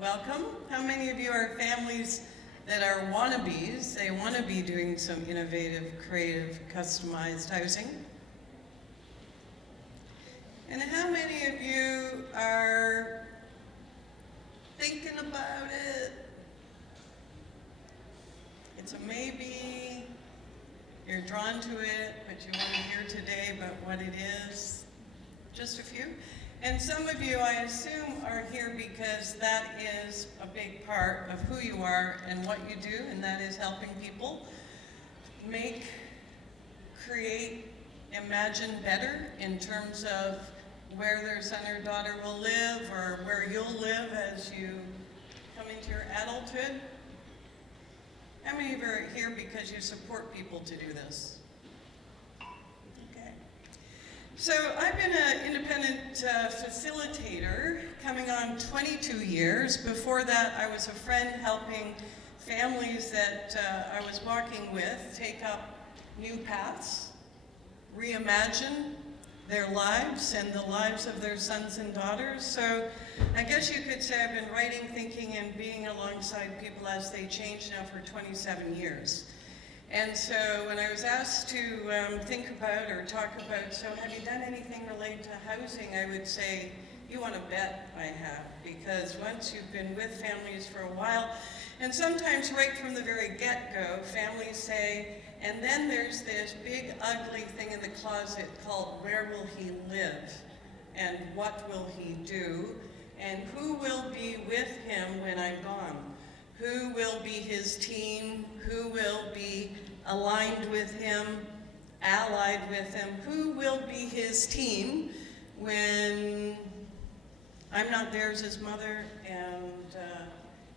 welcome. How many of you are families that are wannabes? They want to be doing some innovative, creative, customized housing? And how many of you are thinking about it? It's a maybe, you're drawn to it, but you want to hear today about what it is. Just a few. And some of you, I assume, are here because that is a big part of who you are and what you do, and that is helping people make, create, imagine better in terms of where their son or daughter will live or where you'll live as you come into your adulthood. How many of you are here because you support people to do this? So I've been an independent facilitator coming on 22 years. Before that, I was a friend helping families that I was walking with take up new paths, reimagine their lives and the lives of their sons and daughters. So I guess you could say I've been writing, thinking, and being alongside people as they change now for 27 years. And so when I was asked to think about or talk about, so have you done anything related to housing, I would say, you want to bet I have, because once you've been with families for a while, and sometimes right from the very get-go, families say, and then there's this big ugly thing in the closet called where will he live, and what will he do, and who will be with him when I'm gone? Who will be his team? Who will be aligned with him, allied with him? Who will be his team when I'm not there as his mother and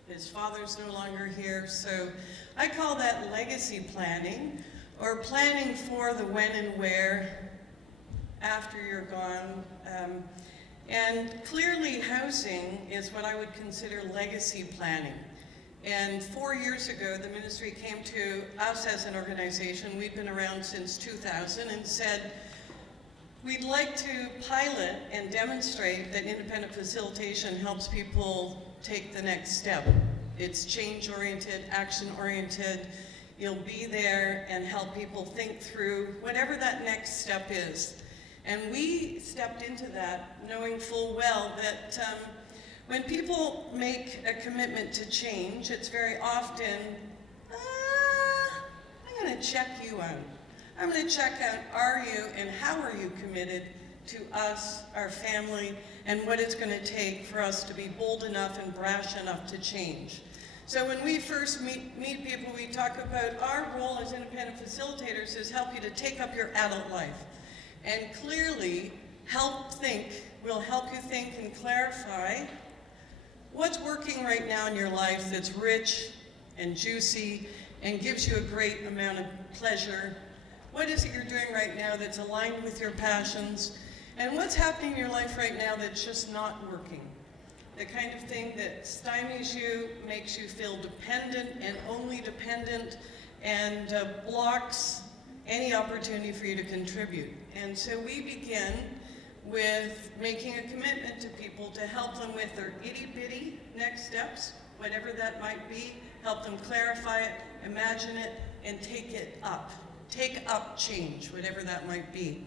his father's no longer here? So I call that legacy planning, or planning for the when and where after you're gone. And clearly housing is what I would consider legacy planning. And 4 years ago, the ministry came to us as an organization, we've been around since 2000, and said, we'd like to pilot and demonstrate that independent facilitation helps people take the next step. It's change-oriented, action-oriented. You'll be there and help people think through whatever that next step is. And we stepped into that knowing full well that when people make a commitment to change, it's very often, I'm going to check you out. I'm going to check out, are you and how are you committed to us, our family, and what it's going to take for us to be bold enough and brash enough to change. So when we first meet people, we talk about our role as independent facilitators is help you to take up your adult life. And clearly, we'll help you think and clarify what's working right now in your life that's rich and juicy and gives you a great amount of pleasure? What is it you're doing right now that's aligned with your passions? And what's happening in your life right now that's just not working? The kind of thing that stymies you, makes you feel dependent and only dependent, and blocks any opportunity for you to contribute. And so we begin with making a commitment to people to help them with their itty-bitty next steps, whatever that might be, help them clarify it, imagine it, and take it up. Take up change, whatever that might be.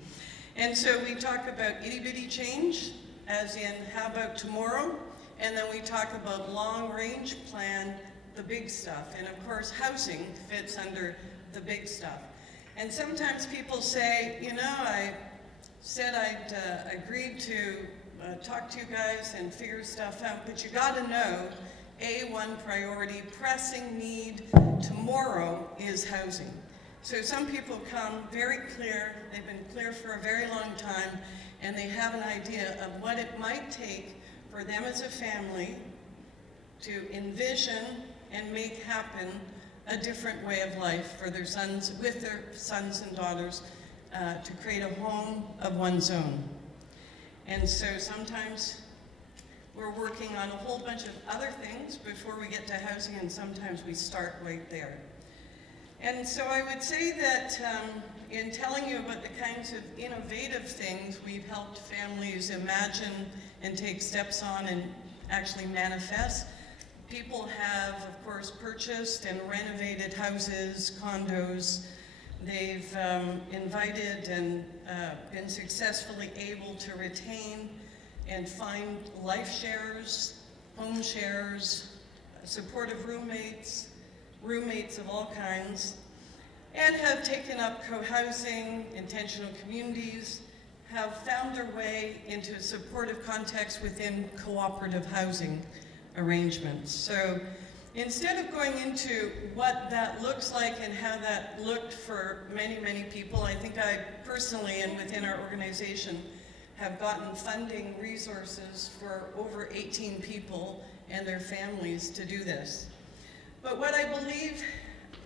And so we talk about itty-bitty change, as in how about tomorrow, and then we talk about long-range plan, the big stuff. And of course, housing fits under the big stuff. And sometimes people say, you know, I said I'd agreed to talk to you guys and figure stuff out, but you gotta know, A1 priority, pressing need tomorrow is housing. So some people come very clear, they've been clear for a very long time, and they have an idea of what it might take for them as a family to envision and make happen a different way of life for their sons, with their sons and daughters, to create a home of one's own. And so sometimes we're working on a whole bunch of other things before we get to housing, and sometimes we start right there. And so I would say that in telling you about the kinds of innovative things we've helped families imagine and take steps on and actually manifest, People have, of course, purchased and renovated houses, condos. They've invited and been successfully able to retain and find life sharers, home sharers, supportive roommates, roommates of all kinds, and have taken up co-housing, intentional communities, have found their way into supportive context within cooperative housing arrangements. So instead of going into what that looks like and how that looked for many, many people, I think I personally and within our organization have gotten funding resources for over 18 people and their families to do this. But what I believe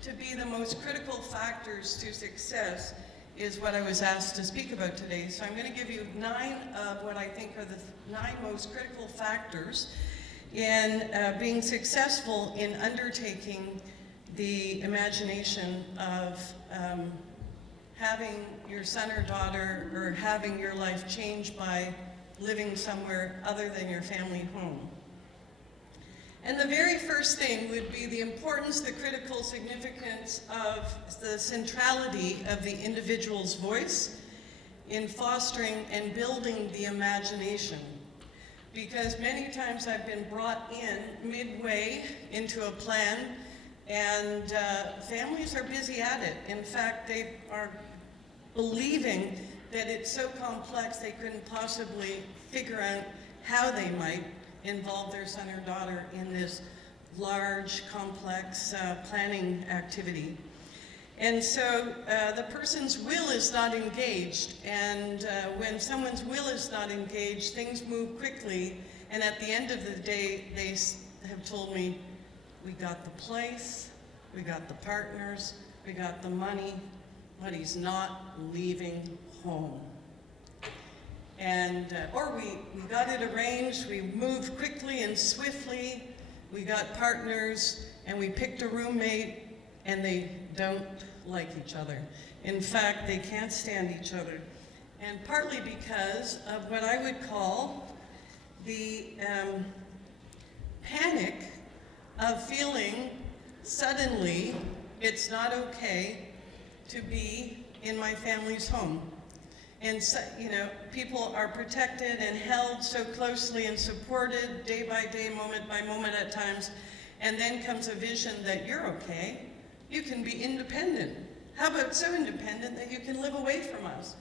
to be the most critical factors to success is what I was asked to speak about today. So I'm going to give you 9 of what I think are the 9 most critical factors in being successful in undertaking the imagination of having your son or daughter or having your life changed by living somewhere other than your family home. And the very first thing would be the importance, the critical significance of the centrality of the individual's voice in fostering and building the imagination. Because many times I've been brought in midway into a plan, and families are busy at it. In fact, they are believing that it's so complex they couldn't possibly figure out how they might involve their son or daughter in this large, complex planning activity. And so the person's will is not engaged, and when someone's will is not engaged, things move quickly, and at the end of the day, they have told me, we got the place, we got the partners, we got the money, but he's not leaving home. And, or we got it arranged, we moved quickly and swiftly, we got partners, and we picked a roommate, and they don't like each other. In fact, they can't stand each other. And partly because of what I would call the panic of feeling suddenly it's not okay to be in my family's home. And so, you know, people are protected and held so closely and supported day by day, moment by moment at times, and then comes a vision that you're okay, you can be independent. How about so independent that you can live away from us?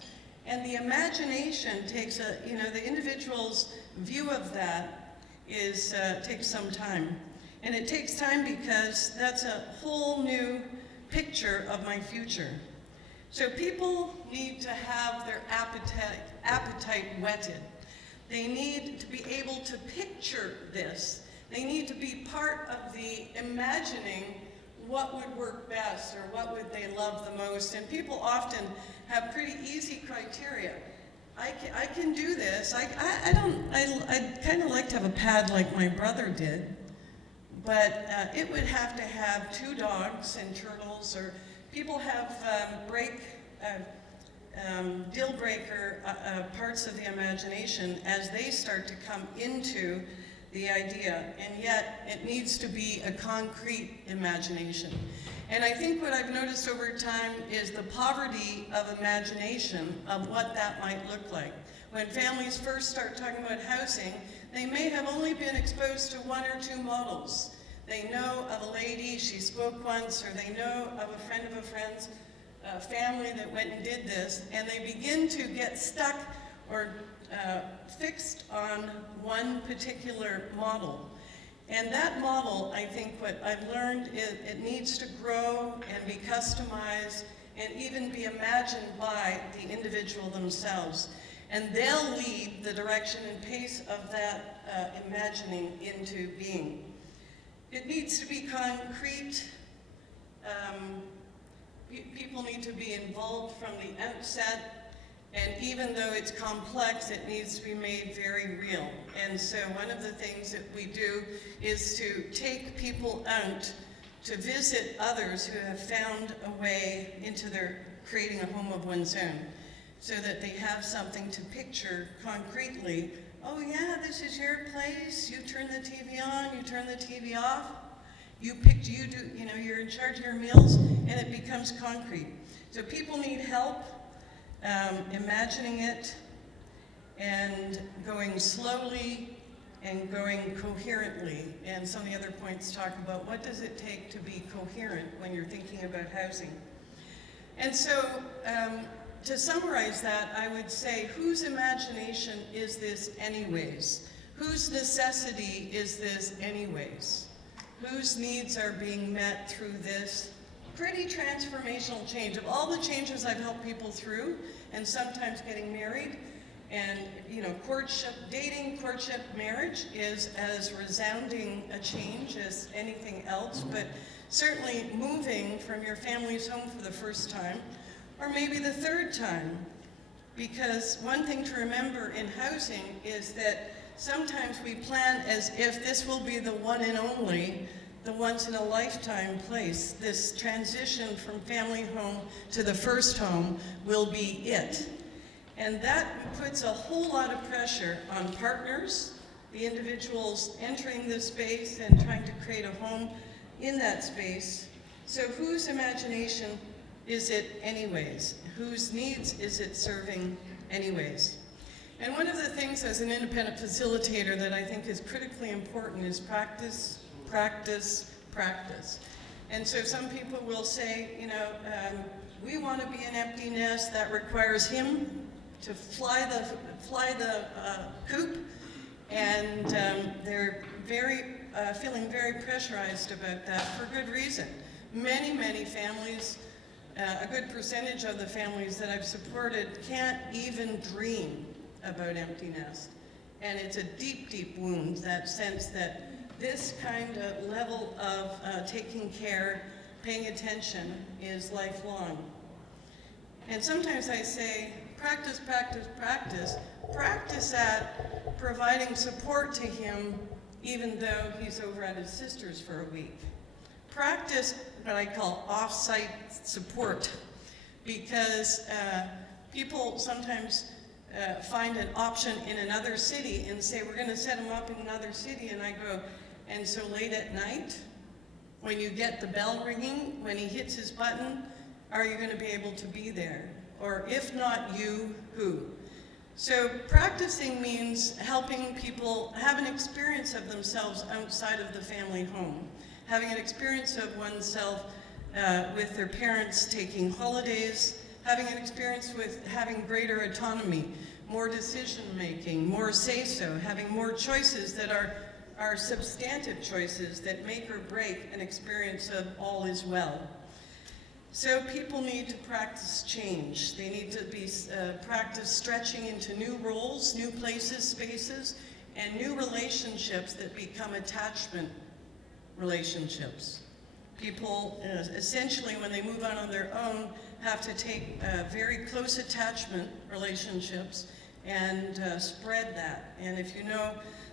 And the imagination takes a, you know, the individual's view of that is, takes some time. And it takes time because that's a whole new picture of my future. So people need to have their appetite whetted. They need to be able to picture this. They need to be part of the imagining what would work best or what would they love the most. And people often have pretty easy criteria. I can do this. I'd kind of like to have a pad like my brother did, but it would have to have 2 dogs and turtles, or people have deal breaker parts of the imagination as they start to come into the idea, and yet it needs to be a concrete imagination. And I think what I've noticed over time is the poverty of imagination of what that might look like. When families first start talking about housing, they may have only been exposed to 1 or 2 models. They know of a lady, she spoke once, or they know of a friend of a friend's family that went and did this, and they begin to get stuck or fixed on one particular model. And that model, I think what I've learned is it needs to grow and be customized and even be imagined by the individual themselves. And they'll lead the direction and pace of that imagining into being. It needs to be concrete. People need to be involved from the outset, and even though it's complex, it needs to be made very real. And so one of the things that we do is to take people out to visit others who have found a way into their creating a home of one's own, so that they have something to picture concretely oh yeah, this is your place, you turn the TV on, you turn the TV off, you're in charge of your meals, and it becomes concrete. So people need help imagining it and going slowly and going coherently. And some of the other points talk about what does it take to be coherent when you're thinking about housing. And so to summarize that, I would say, whose imagination is this anyways? Whose necessity is this anyways? Whose needs are being met through this pretty transformational change? Of all the changes I've helped people through, and sometimes getting married, and courtship, dating, courtship, marriage is as resounding a change as anything else, but certainly moving from your family's home for the first time, or maybe the third time. Because one thing to remember in housing is that sometimes we plan as if this will be the one and only, the once in a lifetime place. This transition from family home to the first home will be it. And that puts a whole lot of pressure on partners, the individuals entering the space and trying to create a home in that space. So whose imagination is it anyways? Whose needs is it serving anyways? And one of the things as an independent facilitator that I think is critically important is practice, practice, practice. And so some people will say, we want to be an empty nest. That requires him to fly the coop, and they're feeling very pressurized about that for good reason. Many families, a good percentage of the families that I've supported can't even dream about empty nest. And it's a deep wound, that sense that this kind of level of taking care, paying attention is lifelong. And sometimes I say, practice, practice, practice. Practice at providing support to him even though he's over at his sister's for a week. Practice what I call off-site support, because people sometimes find an option in another city and say, we're going to set him up in another city, and I go, and so late at night, when you get the bell ringing, when he hits his button, are you going to be able to be there? Or if not you, who? So practicing means helping people have an experience of themselves outside of the family home, having an experience of oneself with their parents taking holidays, having an experience with having greater autonomy, more decision-making, more say-so, having more choices that are substantive choices that make or break an experience of all is well. So people need to practice change. They need to be practice stretching into new roles, new places, spaces, and new relationships that become attachment relationships. People, essentially, when they move out on their own, have to take very close attachment relationships and spread that. And if you know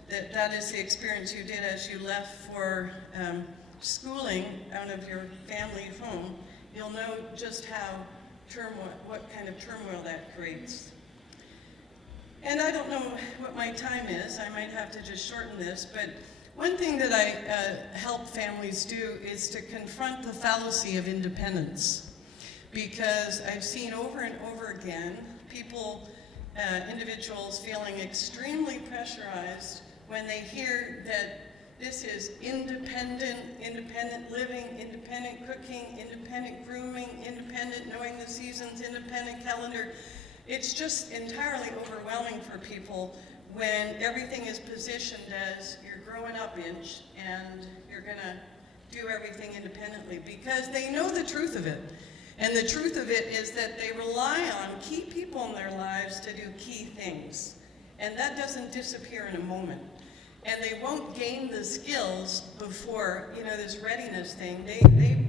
that that is the experience you did as you left for schooling out of your family home, you'll know just how what kind of turmoil that creates. And I don't know what my time is. I might have to just shorten this, but one thing that I help families do is to confront the fallacy of independence. Because I've seen over and over again people, individuals feeling extremely pressurized when they hear that this is independent living, independent cooking, independent grooming, independent knowing the seasons, independent calendar. It's just entirely overwhelming for people when everything is positioned as you're growing up inch and you're gonna do everything independently, because they know the truth of it. And the truth of it is that they rely on key people in their lives to do key things. And that doesn't disappear in a moment. And they won't gain the skills before, this readiness thing.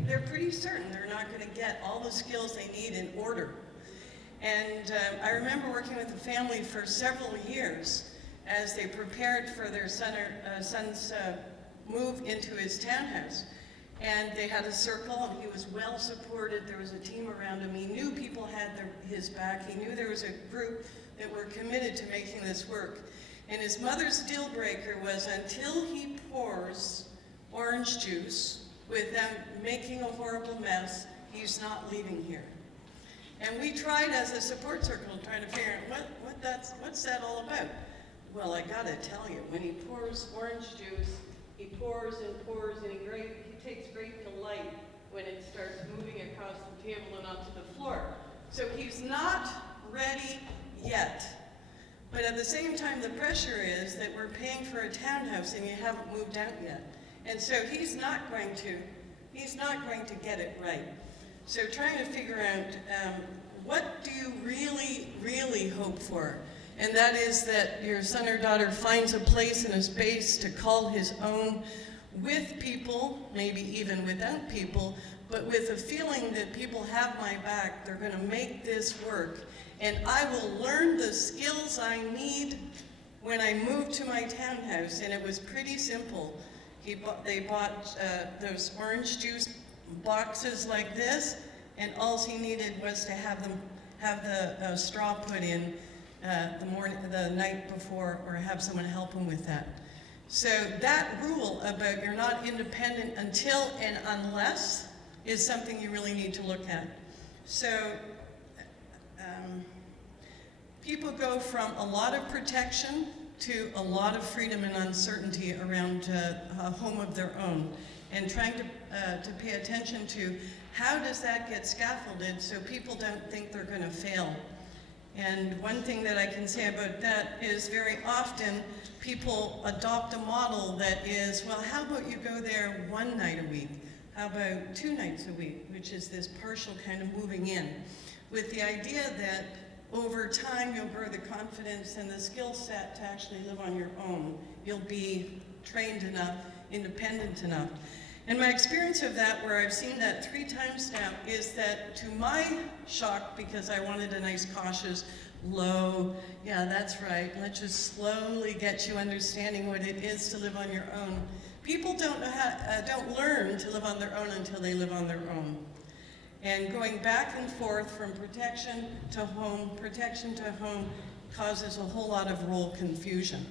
They're pretty certain they're not going to get all the skills they need in order. And I remember working with a family for several years as they prepared for their son's move into his townhouse. And they had a circle, and he was well supported. There was a team around him. He knew people had his back. He knew there was a group that were committed to making this work. And his mother's deal breaker was until he pours orange juice without making a horrible mess, he's not leaving here. And we tried as a support circle trying to figure out what's that all about. Well, I gotta tell you, when he pours orange juice, he pours and he takes great delight when it starts moving across the table and onto the floor. So he's not ready yet. But at the same time, the pressure is that we're paying for a townhouse and you haven't moved out yet. And so he's not going to get it right. So trying to figure out what do you really, really hope for? And that is that your son or daughter finds a place and a space to call his own with people, maybe even without people, but with a feeling that people have my back, they're going to make this work, and I will learn the skills I need when I move to my townhouse. And it was pretty simple. They bought those orange juice boxes like this, and all he needed was to have the straw put in the night before, or have someone help him with that. So that rule about you're not independent until and unless is something you really need to look at. So people go from a lot of protection to a lot of freedom and uncertainty around a home of their own, and trying to pay attention to how does that get scaffolded so people don't think they're going to fail. And one thing that I can say about that is very often people adopt a model that is, well, how about you go there one night a week? How about 2 nights a week, which is this partial kind of moving in, with the idea that over time you'll grow the confidence and the skill set to actually live on your own. You'll be trained enough, independent enough. And my experience of that, where I've seen that 3 times now, is that to my shock, because I wanted a nice cautious, low, yeah, that's right, let's just slowly get you understanding what it is to live on your own. People don't learn to live on their own until they live on their own. And going back and forth from protection to home causes a whole lot of role confusion.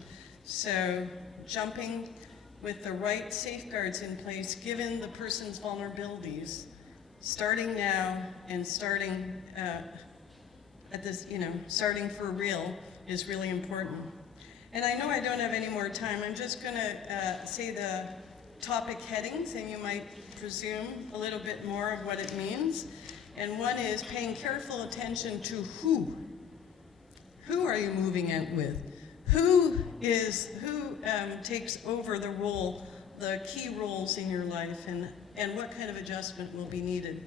So jumping with the right safeguards in place, given the person's vulnerabilities, starting now and starting starting for real is really important. And I know I don't have any more time. I'm just going to say the topic headings, and you might presume a little bit more of what it means. And one is paying careful attention to who. Who are you moving out with? Who takes over the role, the key roles in your life, and what kind of adjustment will be needed?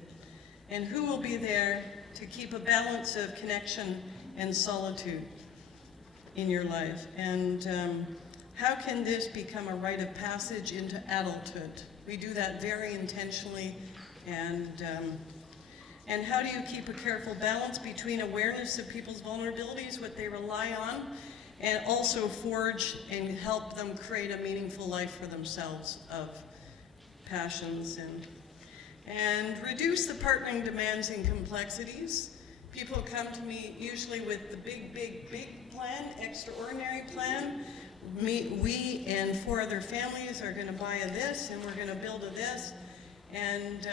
And who will be there to keep a balance of connection and solitude in your life? And how can this become a rite of passage into adulthood? We do that very intentionally, and how do you keep a careful balance between awareness of people's vulnerabilities, what they rely on, and also forge and help them create a meaningful life for themselves of passions, and reduce the partnering demands and complexities. People come to me usually with the big plan, extraordinary plan. We and 4 other families are going to buy a this, and we're going to build a this, and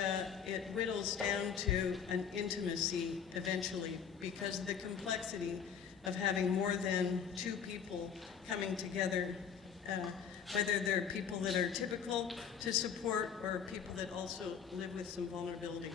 it whittles down to an intimacy eventually because of the complexity of having more than 2 people coming together, whether they're people that are typical to support or people that also live with some vulnerability.